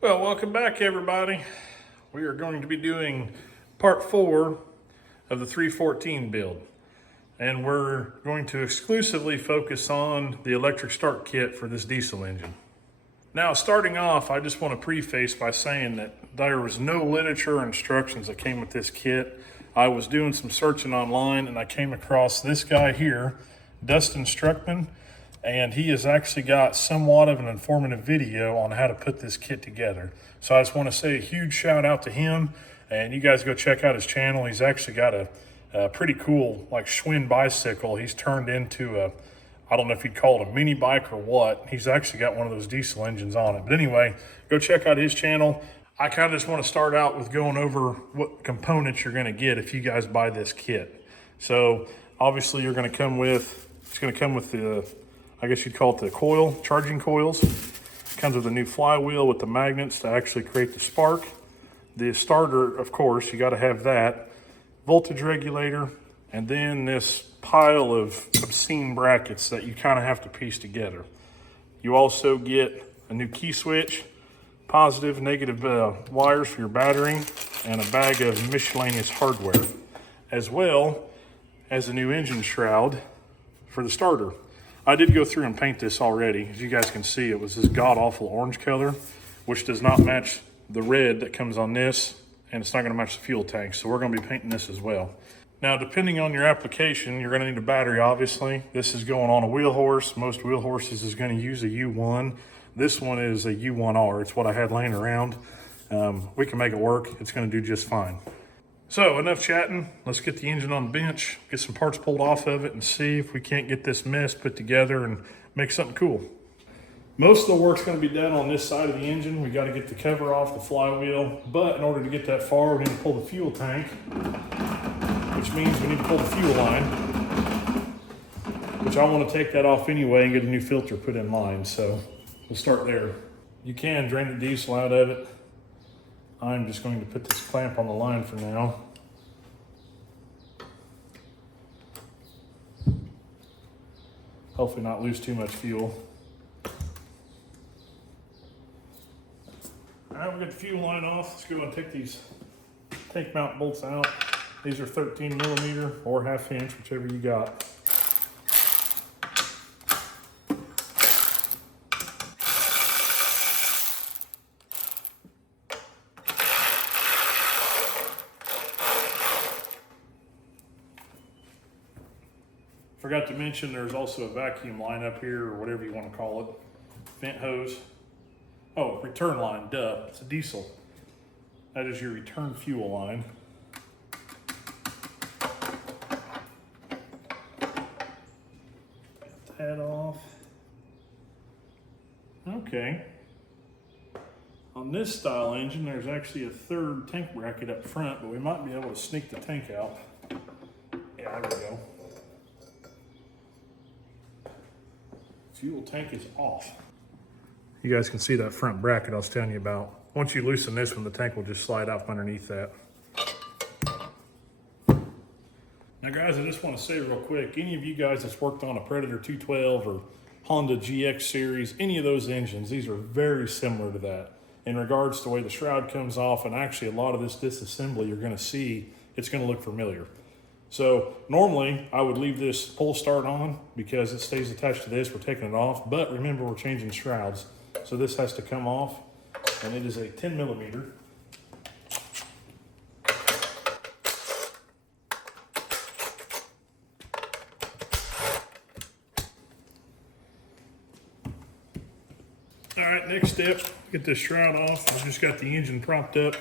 Well, welcome back, everybody. We are going to be doing part 4 of the 314 build, and we're going to exclusively focus on the electric start kit for this diesel engine. Now, starting off, I just want to preface by saying that there was no literature or instructions that came with this kit. I was doing some searching online, and I came across this guy here, Dustin Struckman, and he has actually got somewhat of an informative video on how to put this kit together. So I just want to say a huge shout out to him, and you guys go check out his channel. He's actually got a pretty cool like Schwinn bicycle he's turned into a, I don't know if you'd call it a mini bike or what. He's actually got one of those diesel engines on it. But anyway, go check out his channel. I kind of just want to start out with going over what components you're going to get if you guys buy this kit. So obviously you're going to come with, it's going to come with the, I guess you'd call it the coil, charging coils. It comes with a new flywheel with the magnets to actually create the spark. The starter, of course, you got to have that. Voltage regulator, and then this pile of obscene brackets that you kind of have to piece together. You also get a new key switch, positive, negative wires for your battery, and a bag of miscellaneous hardware, as well as a new engine shroud for the starter. I did go through and paint this already. As you guys can see, it was this god-awful orange color, which does not match the red that comes on this, and it's not going to match the fuel tank, so we're going to be painting this as well. Now, depending on your application, you're going to need a battery, obviously. This is going on a wheel horse. Most wheel horses is going to use a U1. This one is a U1R. It's what I had laying around. We can make it work. It's going to do just fine. So, enough chatting. Let's get the engine on the bench, get some parts pulled off of it, and see if we can't get this mess put together and make something cool. Most of the work's going to be done on this side of the engine. We got to get the cover off the flywheel, but in order to get that far, we need to pull the fuel tank, which means we need to pull the fuel line, which I want to take that off anyway and get a new filter put in line. So we'll start there. You can drain the diesel out of it. I'm just going to put this clamp on the line for now. Hopefully not lose too much fuel. All right, we got the fuel line off. Let's go and take these tank mount bolts out. These are 13 millimeter or 1/2 inch, whichever you got. Forgot to mention there's also a vacuum line up here, or whatever you want to call it. Vent hose. Oh, return line, duh, it's a diesel. That is your return fuel line. Get that off. Okay. On this style engine, there's actually a third tank bracket up front, but we might be able to sneak the tank out. Yeah, there we go. Fuel tank is off. You guys can see that front bracket I was telling you about. Once you loosen this one, the tank will just slide up underneath that. Now guys, I just want to say real quick, any of you guys that's worked on a Predator 212 or Honda GX series, any of those engines, these are very similar to that in regards to the way the shroud comes off, and actually a lot of this disassembly you're going to see, it's going to look familiar. So normally I would leave this pull start on because it stays attached to this. We're taking it off, but remember we're changing shrouds. So this has to come off, and it is a 10 millimeter. All right, next step, get this shroud off. I've just got the engine propped up.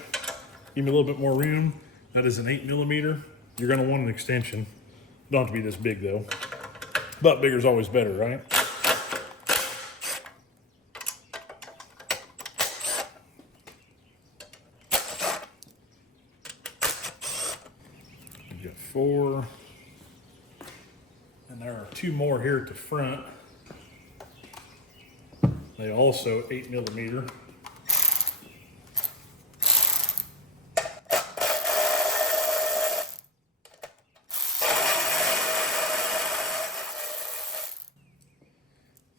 Give me a little bit more room. That is an 8 millimeter. You're gonna want an extension. Don't have to be this big though, but bigger is always better, right? We've got 4, and there are 2 more here at the front. They also 8 millimeter.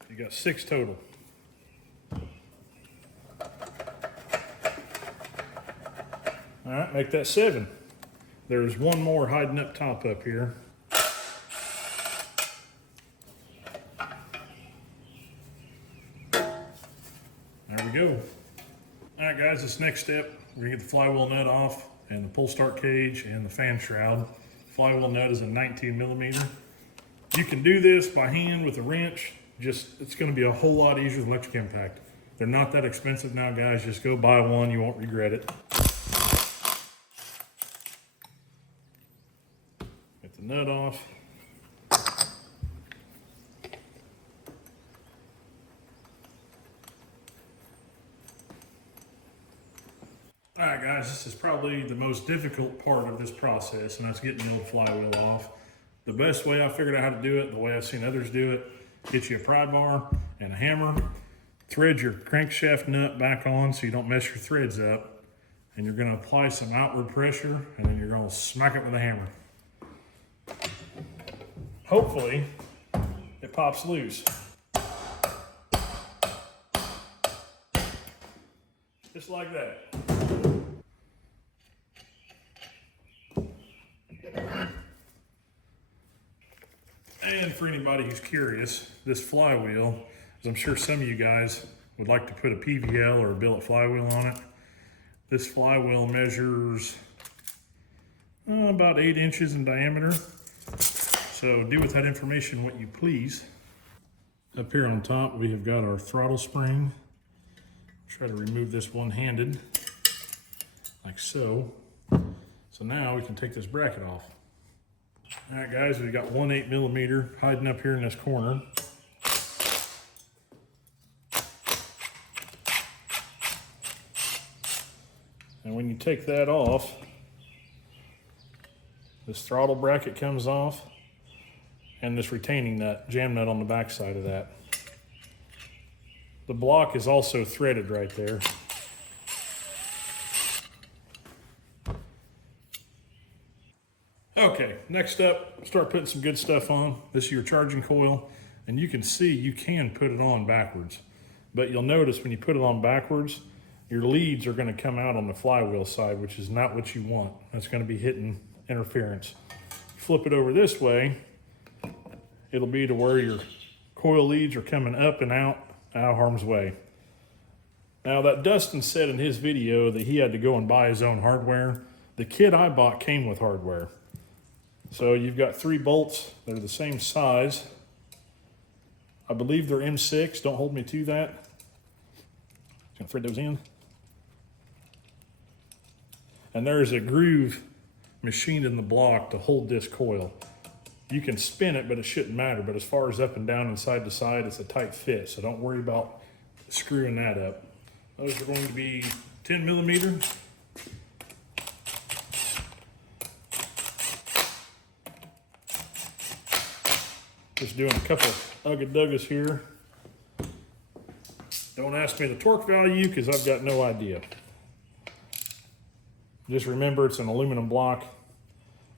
You got 6 total. All right, make that 7. There's one more hiding up top up here. There we go. All right, guys, this next step, we're gonna get the flywheel nut off and the pull start cage and the fan shroud. Flywheel nut is a 19 millimeter. You can do this by hand with a wrench. It's gonna be a whole lot easier than electric impact. They're not that expensive now, guys. Just go buy one, you won't regret it. Get the nut off. All right, guys, this is probably the most difficult part of this process, and that's getting the old flywheel off. The best way I figured out how to do it, the way I've seen others do it, get you a pry bar and a hammer, thread your crankshaft nut back on so you don't mess your threads up, and you're gonna apply some outward pressure, and then you're gonna smack it with a hammer. Hopefully, it pops loose. Just like that. And for anybody who's curious, this flywheel, as I'm sure some of you guys would like to put a PVL or a billet flywheel on it. This flywheel measures about 8 inches in diameter. So do with that information what you please. Up here on top, we have got our throttle spring. Try to remove this one-handed, like so. So now we can take this bracket off. All right, guys, we've got 1/8 millimeter hiding up here in this corner. And when you take that off, this throttle bracket comes off, and this retaining nut, jam nut on the back side of that. The block is also threaded right there. Okay, next up, start putting some good stuff on. This is your charging coil, and you can see you can put it on backwards. But you'll notice when you put it on backwards, your leads are gonna come out on the flywheel side, which is not what you want. That's gonna be hitting interference. Flip it over this way, it'll be to where your coil leads are coming up and out of harm's way. Now that Dustin said in his video that he had to go and buy his own hardware. The kit I bought came with hardware. So you've got 3 bolts that are the same size. I believe they're M6, don't hold me to that. Just gonna thread those in. And there's a groove machined in the block to hold this coil. You can spin it, but it shouldn't matter. But as far as up and down and side to side, it's a tight fit. So don't worry about screwing that up. Those are going to be 10 millimeter. Just doing a couple ugga-duggas here. Don't ask me the torque value because I've got no idea. Just remember it's an aluminum block,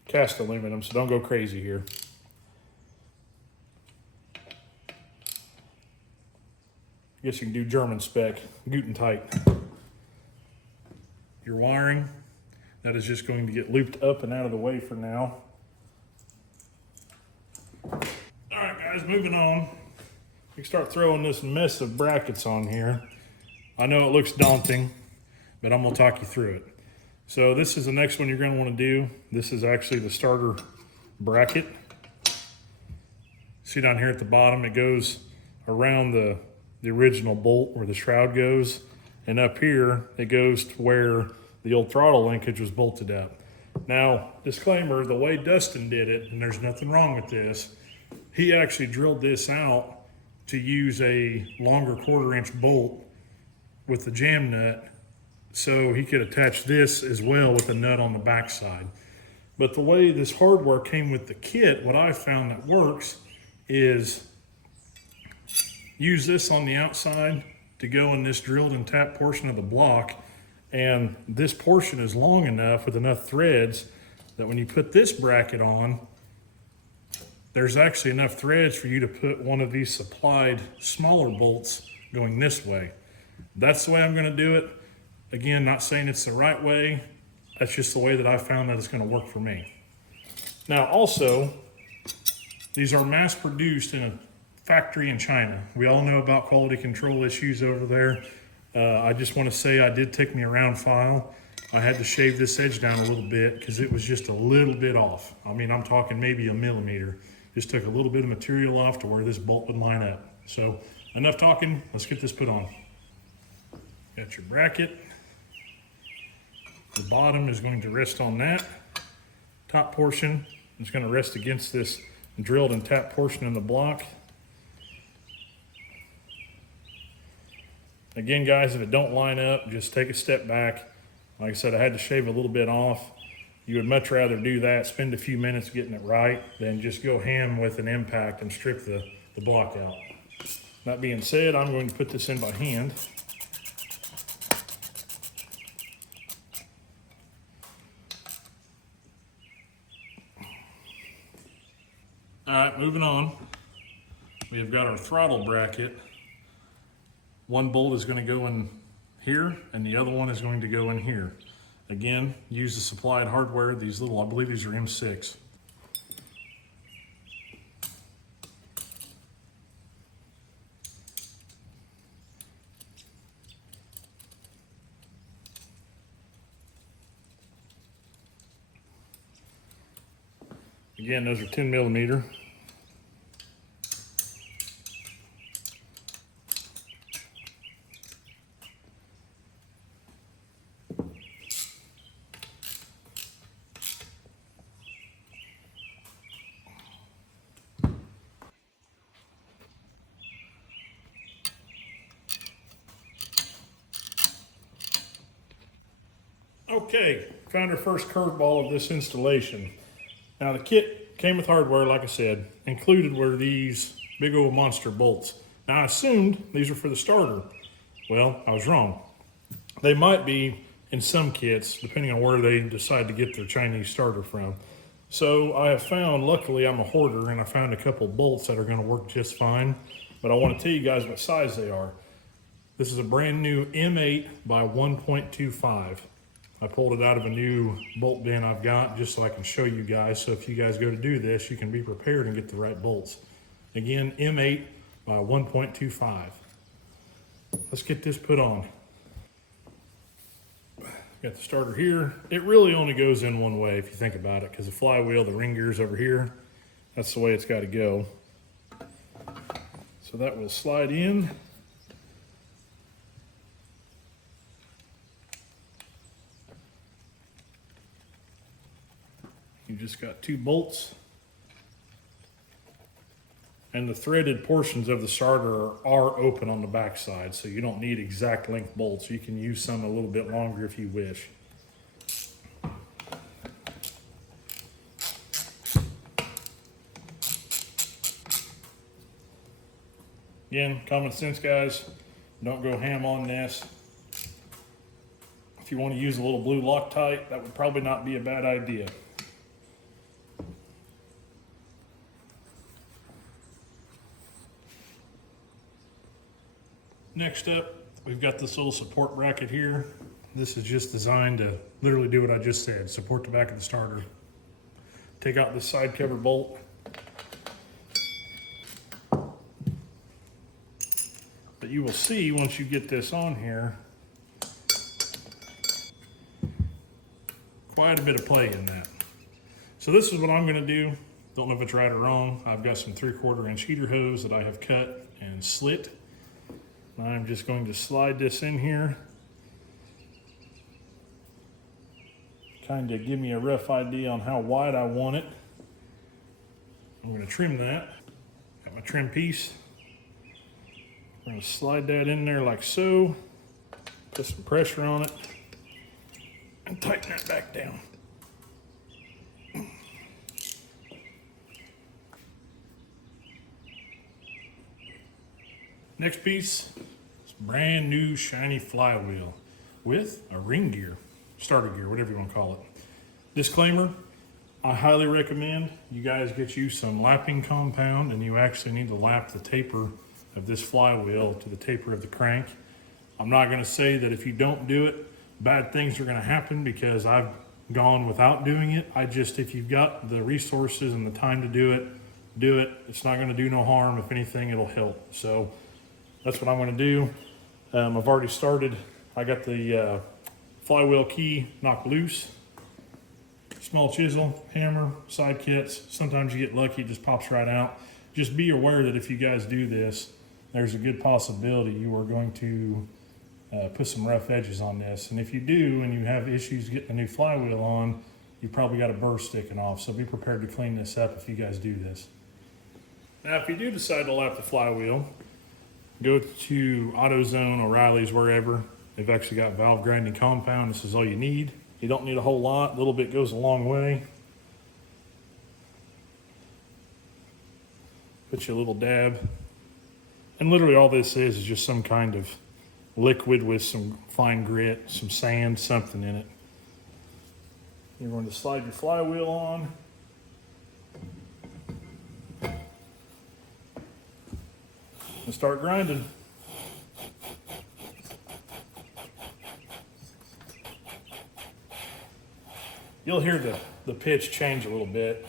cast aluminum, so don't go crazy here. I guess you can do German spec, Guten tight. Your wiring, that is just going to get looped up and out of the way for now. Guys, moving on, we can start throwing this mess of brackets on here. I know it looks daunting, but I'm gonna talk you through it. So this is the next one you're gonna wanna do. This is actually the starter bracket. See down here at the bottom, it goes around the original bolt where the shroud goes. And up here, it goes to where the old throttle linkage was bolted up. Now, disclaimer, the way Dustin did it, and there's nothing wrong with this, he actually drilled this out to use a longer 1/4 inch bolt with the jam nut so he could attach this as well with a nut on the back side. But the way this hardware came with the kit, what I found that works is use this on the outside to go in this drilled and tapped portion of the block, and this portion is long enough with enough threads that when you put this bracket on, there's actually enough threads for you to put one of these supplied smaller bolts going this way. That's the way I'm gonna do it. Again, not saying it's the right way. That's just the way that I found that it's going to work for me. Now also, these are mass produced in a factory in China. We all know about quality control issues over there. I just want to say I did take me around file. I had to shave this edge down a little bit because it was just a little bit off. I mean, I'm talking maybe a millimeter. Just took a little bit of material off to where this bolt would line up. So enough talking, let's get this put on. Got your bracket. The bottom is going to rest on that. Top portion is going to rest against this drilled and tapped portion in the block. Again, guys, if it don't line up, just take a step back. Like I said, I had to shave a little bit off. You would much rather do that, spend a few minutes getting it right, than just go ham with an impact and strip the block out. That being said, I'm going to put this in by hand. All right, moving on. We have got our throttle bracket. One bolt is going to go in here, and the other one is going to go in here. Again, use the supplied hardware. These little, I believe these are M6. Again, those are 10 millimeter. Okay, found our first curveball of this installation. Now the kit came with hardware, like I said. Included were these big old monster bolts. Now I assumed these were for the starter. Well, I was wrong. They might be in some kits, depending on where they decide to get their Chinese starter from. So I have found, luckily I'm a hoarder, and I found a couple bolts that are gonna work just fine. But I wanna tell you guys what size they are. This is a brand new M8 by 1.25. I pulled it out of a new bolt bin I've got just so I can show you guys. So if you guys go to do this, you can be prepared and get the right bolts. Again, M8 by 1.25. Let's get this put on. Got the starter here. It really only goes in one way if you think about it, because the flywheel, the ring gear's over here. That's the way it's got to go. So that will slide in. You just got two bolts, and the threaded portions of the starter are open on the back side, so you don't need exact length bolts. You can use some a little bit longer if you wish. Again, common sense, guys. Don't go ham on this. If you want to use a little blue Loctite, that would probably not be a bad idea. Next up, we've got this little support bracket here. This is just designed to literally do what I just said, support the back of the starter. Take out this side cover bolt. But you will see once you get this on here, quite a bit of play in that. So this is what I'm gonna do. Don't know if it's right or wrong. I've got some 3/4 inch heater hose that I have cut and slit. I'm just going to slide this in here. Kind of give me a rough idea on how wide I want it. I'm going to trim that. Got my trim piece. I'm going to slide that in there like so. Put some pressure on it. And tighten that back down. Next piece. Brand new shiny flywheel with a ring gear, starter gear, whatever you want to call it. Disclaimer, I highly recommend you guys get you some lapping compound, and you actually need to lap the taper of this flywheel to the taper of the crank. I'm not going to say that if you don't do it, bad things are going to happen, because I've gone without doing it. If you've got the resources and the time to do it, do it. It's not gonna do no harm. If anything, it'll help. So that's what I'm gonna do. I've already started. I got the flywheel key knocked loose. Small chisel, hammer, side kits. Sometimes you get lucky, it just pops right out. Just be aware that if you guys do this, there's a good possibility you are going to put some rough edges on this. And if you do, and you have issues getting a new flywheel on, you probably got a burr sticking off. So be prepared to clean this up if you guys do this. Now, if you do decide to lap the flywheel, go to AutoZone, O'Reilly's, wherever. They've actually got valve grinding compound. This is all you need. You don't need a whole lot. A little bit goes a long way. Put you a little dab. And literally all this is just some kind of liquid with some fine grit, some sand, something in it. You're going to slide your flywheel on. And start grinding. You'll hear the pitch change a little bit.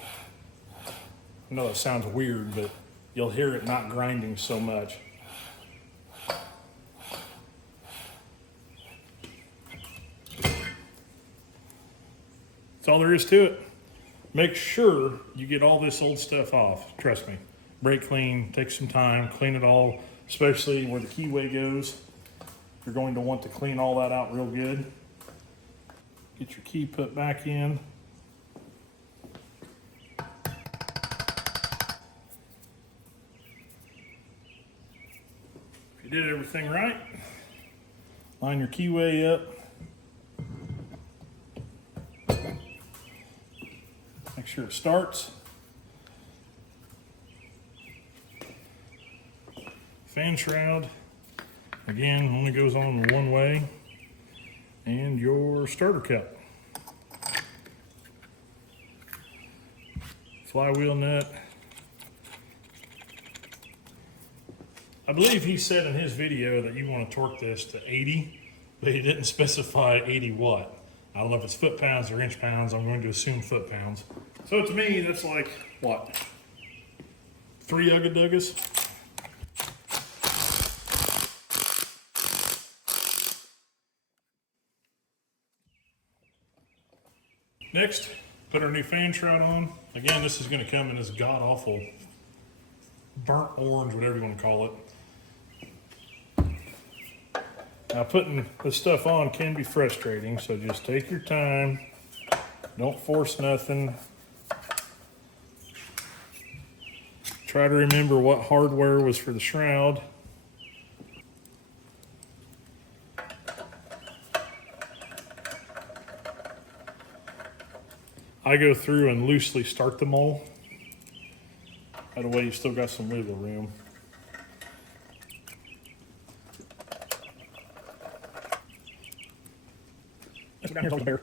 I know it sounds weird, but you'll hear it not grinding so much. That's all there is to it. Make sure you get all this old stuff off. Trust me. Brake clean, take some time, clean it all, especially where the keyway goes. You're going to want to clean all that out real good. Get your key put back in. If you did everything right, line your keyway up. Make sure it starts. Fan shroud, again, only goes on one way. And your starter cup. Flywheel nut. I believe he said in his video that you want to torque this to 80, but he didn't specify 80 what. I don't know if it's foot-pounds or inch-pounds. I'm going to assume foot-pounds. So to me, that's like, what? 3 Ugga-Duggas? Next, put our new fan shroud on. Again, this is going to come in this god-awful burnt orange, whatever you want to call it. Now, putting this stuff on can be frustrating, so just take your time. Don't force nothing. Try to remember what hardware was for the shroud. I go through and loosely start them all. That way you still got some wiggle room. Let's go down here to the bear.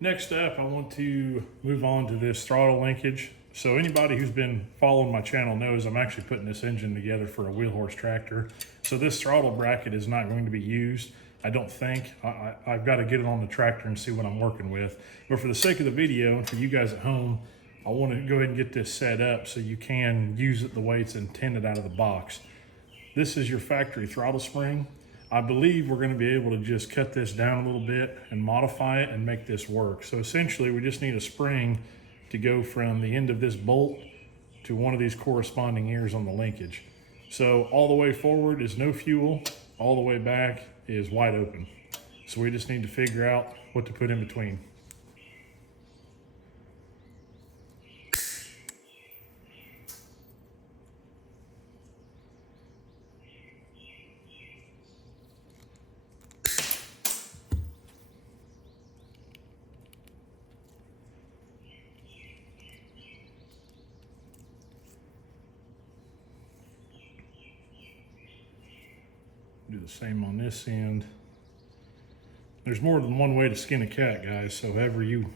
Next up, I want to move on to this throttle linkage. So anybody who's been following my channel knows I'm actually putting this engine together for a wheel horse tractor. So this throttle bracket is not going to be used, I don't think. I've got to get it on the tractor and see what I'm working with. But for the sake of the video and for you guys at home, I want to go ahead and get this set up so you can use it the way it's intended out of the box. This is your factory throttle spring. I believe we're going to be able to just cut this down a little bit and modify it and make this work. So essentially we just need a spring to go from the end of this bolt to one of these corresponding ears on the linkage. So all the way forward is no fuel, all the way back is wide open. So we just need to figure out what to put in between. Do the same on this end. There's more than one way to skin a cat, guys, so however you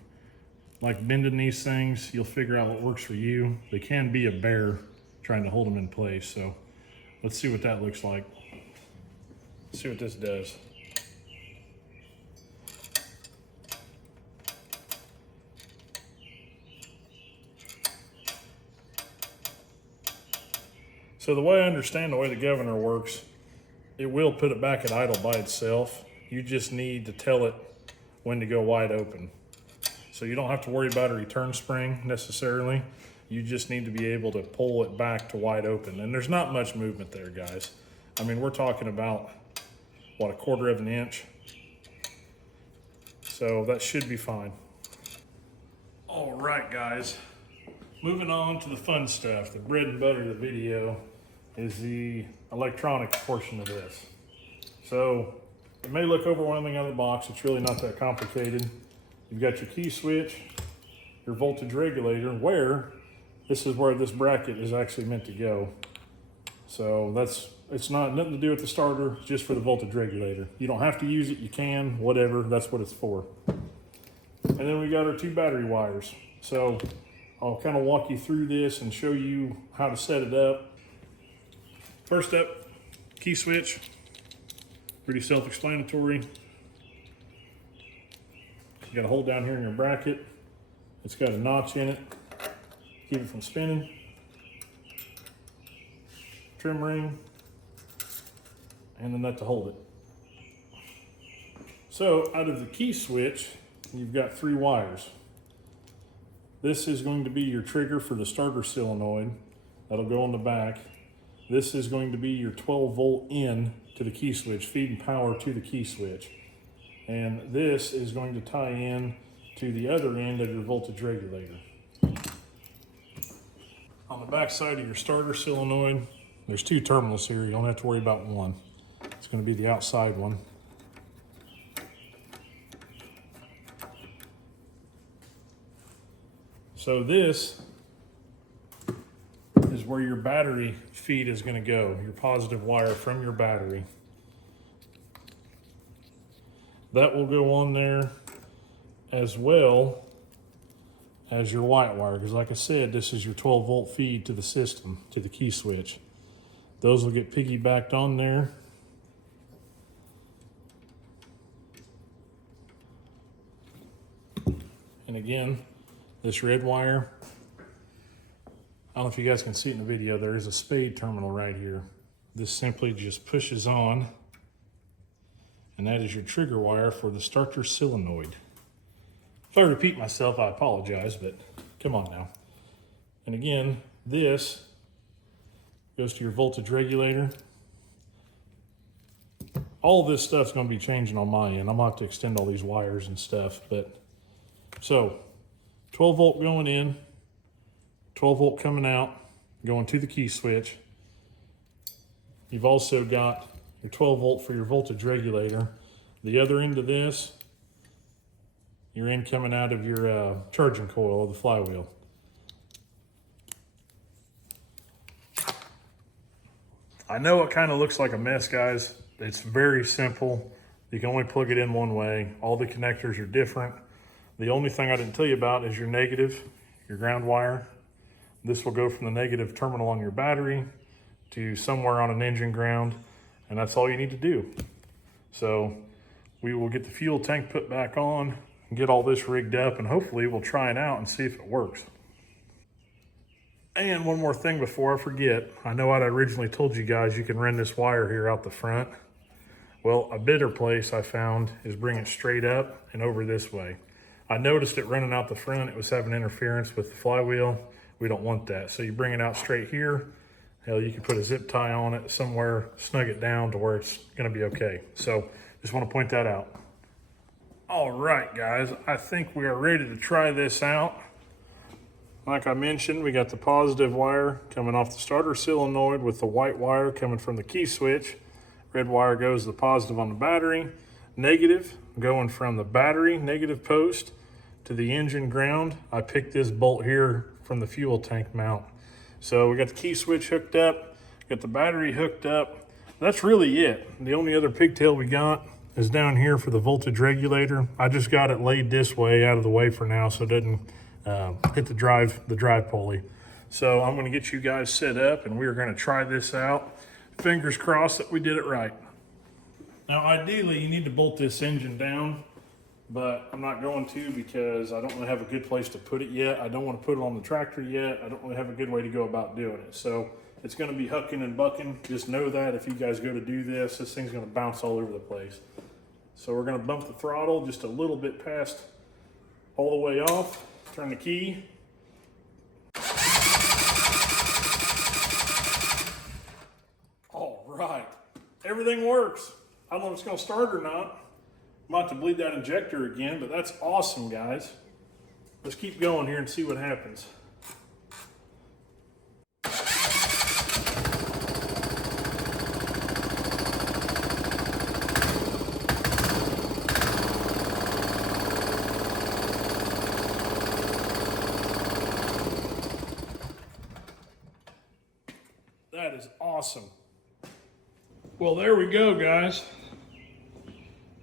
like bending these things, you'll figure out what works for you. They can be a bear trying to hold them in place, so let's see what that looks like. Let's see what this does. So the way I understand the way the governor works, it will put it back at idle by itself. You just need to tell it when to go wide open. So you don't have to worry about a return spring necessarily. You just need to be able to pull it back to wide open. And there's not much movement there, guys. I mean, we're talking about, what, 1/4 of an inch? So that should be fine. All right, guys. Moving on to the fun stuff. The bread and butter of the video is the electronics portion of this. So it may look overwhelming out of the box. It's really not that complicated. You've got your key switch, your voltage regulator, where this is where this bracket is actually meant to go. So it's not nothing to do with the starter, it's just for the voltage regulator. You don't have to use it, you can, whatever, that's what it's for. And then we got our 2 battery wires. So I'll kind of walk you through this and show you how to set it up. First up, key switch, pretty self-explanatory. You got a hole down here in your bracket. It's got a notch in it, keep it from spinning. Trim ring, and the nut to hold it. So out of the key switch, you've got 3 wires. This is going to be your trigger for the starter solenoid. That'll go on the back. This is going to be your 12-volt in to the key switch, feeding power to the key switch. And this is going to tie in to the other end of your voltage regulator. On the back side of your starter solenoid, there's 2 terminals here. You don't have to worry about one. It's going to be the outside one. So this is where your battery feed is going to go, your positive wire from your battery. That will go on there as well as your white wire, because like I said, this is your 12-volt feed to the system, to the key switch. Those will get piggybacked on there. And again, this red wire, I don't know if you guys can see it in the video, there is a spade terminal right here. This simply just pushes on, and that is your trigger wire for the starter solenoid. If I repeat myself, I apologize, but come on now. And again, this goes to your voltage regulator. All this stuff's gonna be changing on my end. I'm gonna have to extend all these wires and stuff, but so 12-volt going in, 12-volt coming out, going to the key switch. You've also got your 12-volt for your voltage regulator. The other end of this, your end coming out of your charging coil of the flywheel. I know it kind of looks like a mess, guys. It's very simple. You can only plug it in one way. All the connectors are different. The only thing I didn't tell you about is your negative, your ground wire. This will go from the negative terminal on your battery to somewhere on an engine ground, and that's all you need to do. So we will get the fuel tank put back on, get all this rigged up, and hopefully we'll try it out and see if it works. And one more thing before I forget, I know I'd originally told you guys you can run this wire here out the front. Well, a better place I found is bring it straight up and over this way. I noticed it running out the front. It was having interference with the flywheel. We don't want that. So you bring it out straight here. Hell, you can put a zip tie on it somewhere, snug it down to where it's gonna be okay. So just wanna point that out. All right, guys, I think we are ready to try this out. Like I mentioned, we got the positive wire coming off the starter solenoid with the white wire coming from the key switch. Red wire goes to the positive on the battery. Negative going from the battery negative post to the engine ground. I picked this bolt here from the fuel tank mount. So we got the key switch hooked up, got the battery hooked up. That's really it. The only other pigtail we got is down here for the voltage regulator. I just got it laid this way out of the way for now so it doesn't hit the drive pulley. So I'm gonna get you guys set up and we are gonna try this out. Fingers crossed that we did it right. Now ideally you need to bolt this engine down, but I'm not going to because I don't really have a good place to put it yet. I don't want to put it on the tractor yet. I don't really have a good way to go about doing it. So it's gonna be hucking and bucking. Just know that if you guys go to do this thing's gonna bounce all over the place. So we're gonna bump the throttle just a little bit past all the way off. Turn the key. All right, everything works. I don't know if it's gonna start or not. Might have to bleed that injector again, but that's awesome, guys. Let's keep going here and see what happens. That is awesome. Well, there we go, guys.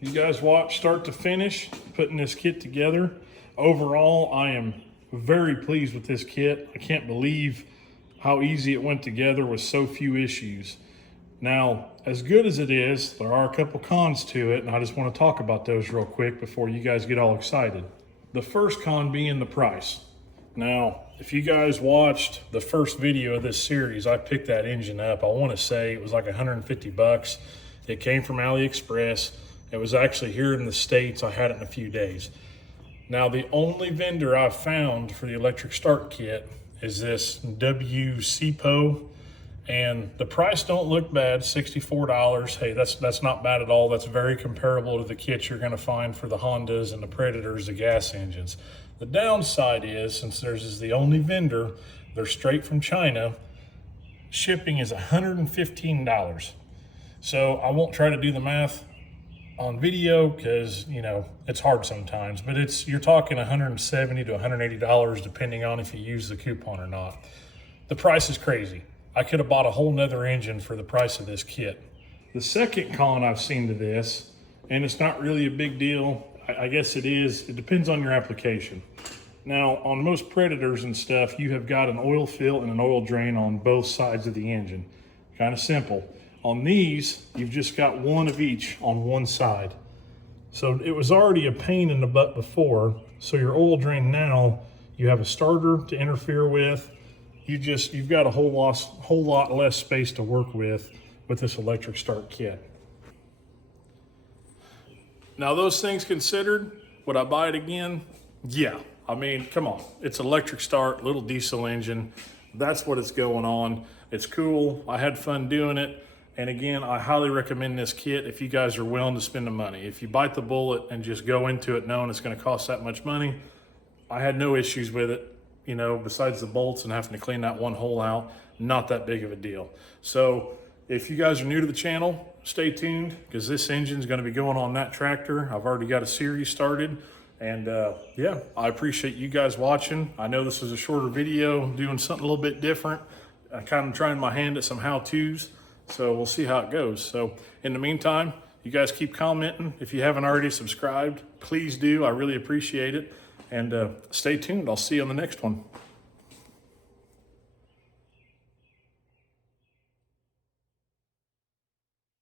You guys watch start to finish, putting this kit together. Overall, I am very pleased with this kit. I can't believe how easy it went together with so few issues. Now, as good as it is, there are a couple cons to it, and I just want to talk about those real quick before you guys get all excited. The first con being the price. Now, if you guys watched the first video of this series, I picked that engine up. I want to say it was like 150 bucks. It came from AliExpress. It was actually here in the States. I had it in a few days. Now, the only vendor I've found for the electric start kit is this WCPO, and the price don't look bad, $64. Hey, that's not bad at all. That's very comparable to the kits you're gonna find for the Hondas and the Predators, the gas engines. The downside is, since theirs is the only vendor, they're straight from China, shipping is $115. So I won't try to do the math on video because, you know, it's hard sometimes, but you're talking $170 to $180 depending on if you use the coupon or not. The price is crazy. I could have bought a whole nother engine for the price of this kit. The second con I've seen to this, and it's not really a big deal, I guess it is, it depends on your application. Now, on most Predators and stuff, you have got an oil fill and an oil drain on both sides of the engine. Kind of simple. On these, you've just got one of each on one side. So it was already a pain in the butt before. So your oil drain now, you have a starter to interfere with. You've got a whole lot less space to work with this electric start kit. Now, those things considered, would I buy it again? Yeah. I mean, come on. It's electric start, little diesel engine. That's what it's going on. It's cool. I had fun doing it. And again, I highly recommend this kit if you guys are willing to spend the money. If you bite the bullet and just go into it knowing it's going to cost that much money, I had no issues with it. You know, besides the bolts and having to clean that one hole out, not that big of a deal. So if you guys are new to the channel, stay tuned because this engine is going to be going on that tractor. I've already got a series started. And yeah, I appreciate you guys watching. I know this is a shorter video, doing something a little bit different. I'm kind of trying my hand at some how-tos. So we'll see how it goes. So in the meantime, you guys keep commenting. If you haven't already subscribed, please do. I really appreciate it. And stay tuned. I'll see you on the next one.